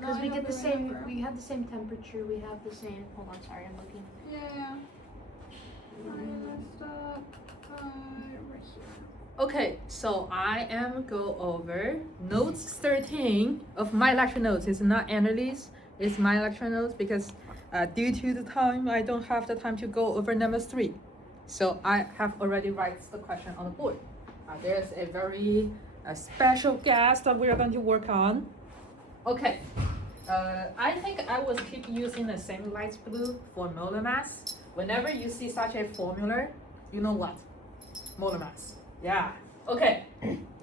Because we get the same, we have the same temperature, we have the same, hold on, sorry, I'm looking. Yeah. Minus that right here. Okay, so I am go over notes 13 of my lecture notes. It's not Annalise, it's my lecture notes because due to the time, I don't have the time to go over number 3. So I have already write the question on the board. There's a very special guest that we are going to work on. Okay, I think I will keep using the same light blue for molar mass. Whenever you see such a formula, you know what? Molar mass. Yeah. Okay.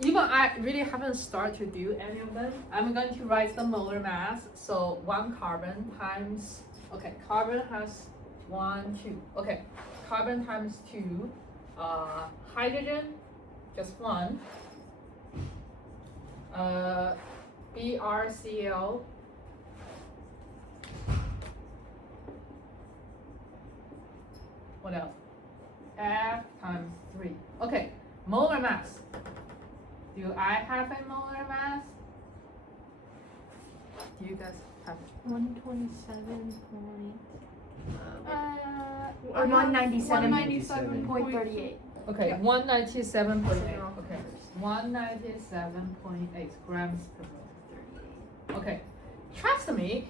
Even I really haven't started to do any of them. I'm going to write the molar mass. So 1 carbon times, okay, carbon has 1, 2. Okay, carbon times 2. Hydrogen, just 1. BrCl. What else? F times 3. Okay, molar mass. Do I have a molar mass? Do you guys have it? 127 point, Or 197.38. Okay, Yeah. 197.8. Zero. Okay, 197.8 grams per mole. Okay, trust me,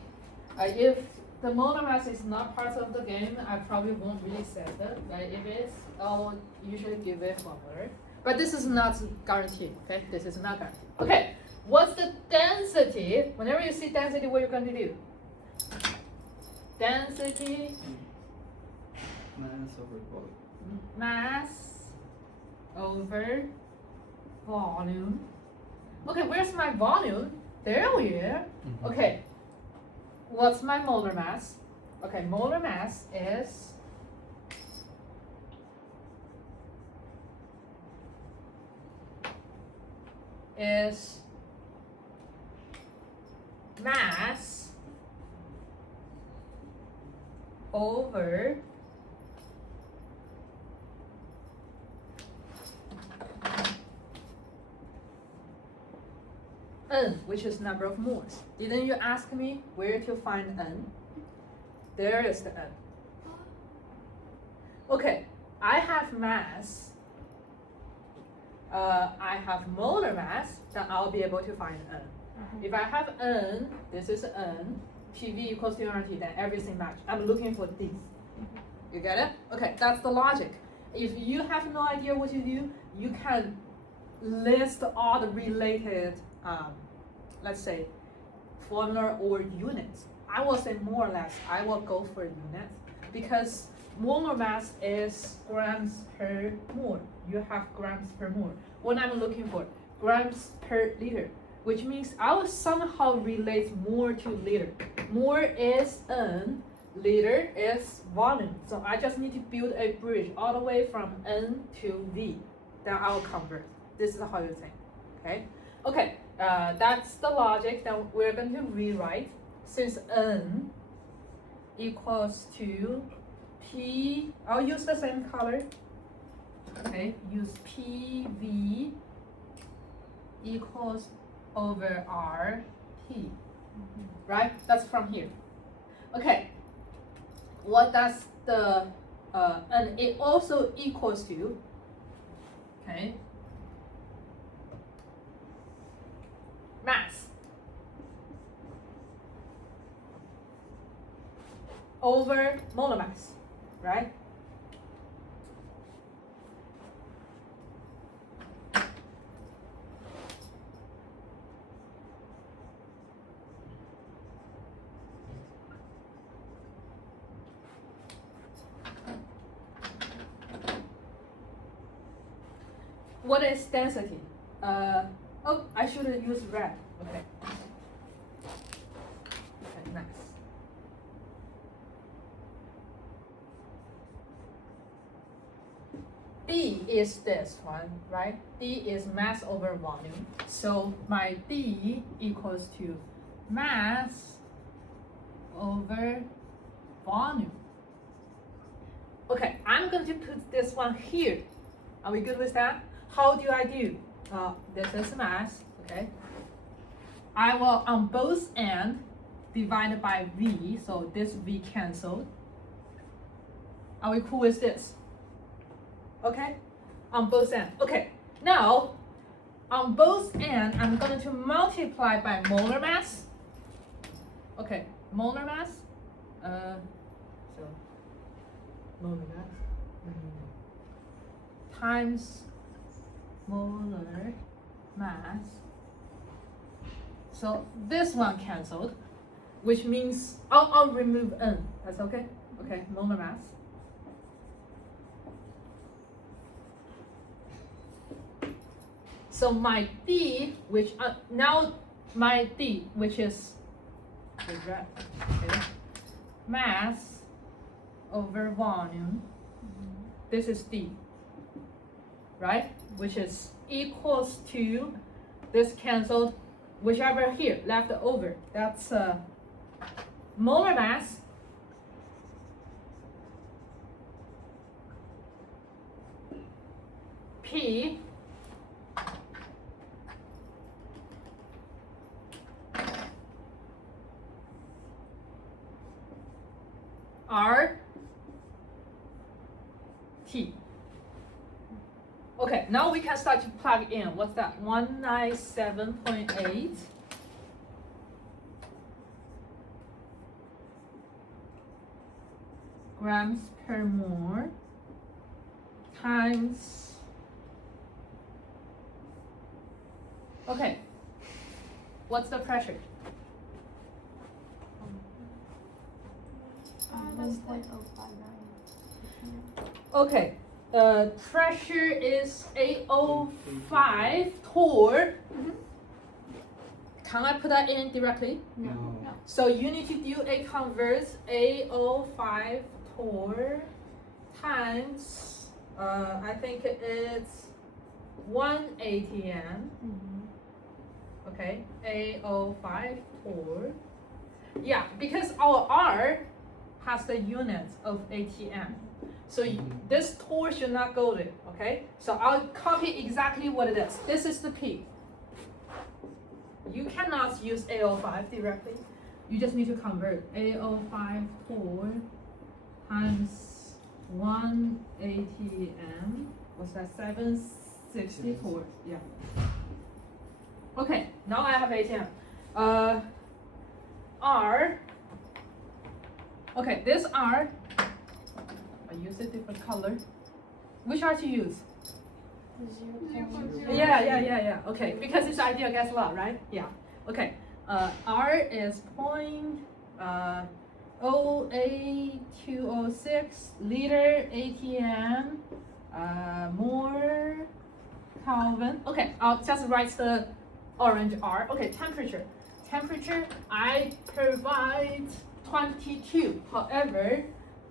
if the molar mass is not part of the game, I probably won't really say that. Right? If it's, I'll usually give a formula. But this is not guaranteed. Okay, this is not guaranteed. Okay, what's the density? Whenever you see density, what you're going to do? Density Mass over volume. mass over volume. Okay, where's my volume? There we are. Okay, what's my molar mass? Okay, molar mass is mass over N, which is number of moles. Didn't you ask me where to find N? There is the N. Okay, I have mass. I have molar mass, then I'll be able to find N. If I have N, this is N, PV equals to RT, then everything match. I'm looking for this. You get it? Okay, that's the logic. If you have no idea what to do, you can list all the related, let's say, formula or units. I will say more or less, I will go for units because molar mass is grams per mole. You have grams per mole. What I'm looking for, grams per liter, which means I will somehow relate mole to liter. Mole is N, liter is volume. So I just need to build a bridge all the way from N to V. Then I'll convert. This is how you think. Okay? Okay, that's the logic. Then we're going to rewrite. Since N equals to P, I'll use the same color. Okay, use PV equals over RT. Right? That's from here. Okay. What does the and it also equals to, okay, mass over molar mass, right? What is density? Oh, I should have used red. Okay. Okay, next. D is this one, right? D is mass over volume. So my D equals to mass over volume. Okay, I'm going to put this one here. Are we good with that? How do I do? This is mass, okay? I will on both ends divide by V, so this V canceled. Are we cool with this? Okay, on both ends. Okay, now on both ends, I'm going to multiply by molar mass. Okay, molar mass. So molar mass times molar mass. So this one canceled, which means I'll remove N. That's okay? Okay, molar mass. So my D, which now my D, which is the red, okay, mass over volume. This is D, right? Which is equals to this canceled, whichever here left over. That's molar mass P R T. Okay, now we can start to plug in. What's that? 197.8 grams per mole times. Okay, what's the pressure? 1.059. Okay, pressure is 805 torr. Can I put that in directly? No. No. So you need to do a convert 805 torr times, I think it's 1 ATM. Okay, 805 torr. Yeah, because our R has the units of ATM. So this torr should not go there, okay? So I'll copy exactly what it is. This is the P. You cannot use 805 directly. You just need to convert 805 torr times 1 ATM. What's that? 764. Yeah. Okay, now I have ATM. R. Okay, this R. I use a different color. Which R to use? Yeah. Okay, because it's ideal gas law, right? Yeah. Okay. R is 0.08206 liter ATM. More Kelvin. Okay, I'll just write the orange R. Okay, temperature. Temperature, I provide 22. However,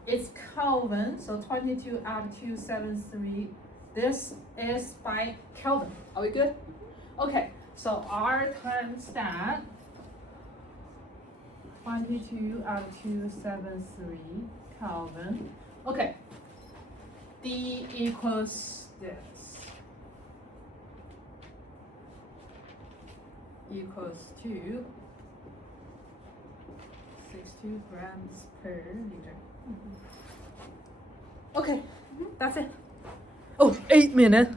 it's Kelvin, so 22 out of 273. This is by Kelvin. Are we good? Okay, so R times that. 22 out of 273 Kelvin. Okay. D equals this. Equals to 62 grams per liter. Okay, that's it. Oh, 8 minutes.